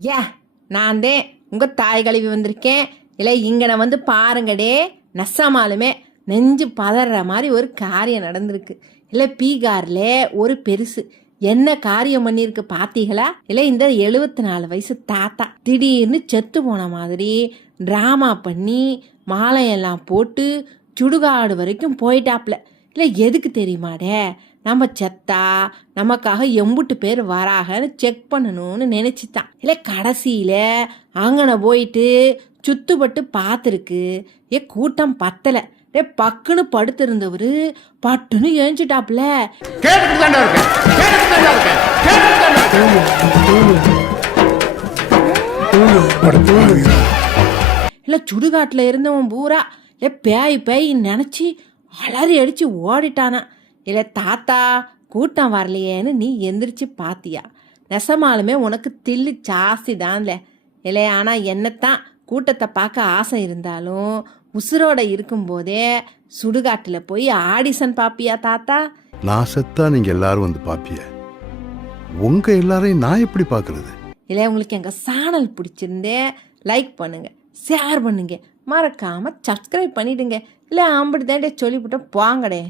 ஏ நான் தான் உங்கள் தாய் கழுவி வந்திருக்கேன். இல்லை இங்கே வந்து பாருங்கடே, நெசமாலுமே நெஞ்சு பதற மாதிரி ஒரு காரியம் நடந்திருக்கு. இல்லை பீகாரில் ஒரு பெருசு என்ன காரியம் பண்ணியிருக்கு பார்த்தீங்களா? இல்லை இந்த 74 வயசு தாத்தா திடீர்னு செத்து போன மாதிரி ட்ராமா பண்ணி மாலையெல்லாம் போட்டு சுடுகாடு வரைக்கும் போயிட்டாப்ல. இல்லை எதுக்கு தெரியுமாடே, நம்ம செத்தா நமக்காக எம்புட்டு பேர் வராகன்னு செக் பண்ணணும்னு நினச்சித்தான். இல்லை கடைசியில் அங்கன போயிட்டு சுத்துப்பட்டு பார்த்துருக்கு. கூட்டம் பத்தலை. பக்குன்னு படுத்திருந்தவர் பட்டுன்னு ஏஞ்சிட்டாப்ல. இல்லை சுடுகாட்டில் இருந்தவன் பூரா பேய் பேயின்னு நினச்சி அலறி அடித்து ஓடிட்டானா. இல்லை தாத்தா கூட்டம் வரலையேன்னு நீ எந்திரிச்சு பார்த்தியா? நெசமாலுமே உனக்கு தில்லு ஜாஸ்தி தான்ல. இல்லை ஆனால் என்னத்தான் கூட்டத்தை பார்க்க ஆசை இருந்தாலும் உசுரோட இருக்கும்போதே சுடுகாட்டில் போய் ஆடிஷன் பாப்பியா தாத்தா? நான் செத்தா நீங்க எல்லாரும் வந்து பாப்பிய, உங்க எல்லாரையும் நான் எப்படி பார்க்கறது? இல்லை உங்களுக்கு எங்கள் சேனல் பிடிச்சிருந்தே லைக் பண்ணுங்க, ஷேர் பண்ணுங்க, மறக்காமல் சப்ஸ்கிரைப் பண்ணிடுங்க. இல்லை ஆம்படி தாண்டே சொல்லிவிட்டோம் போங்கடே.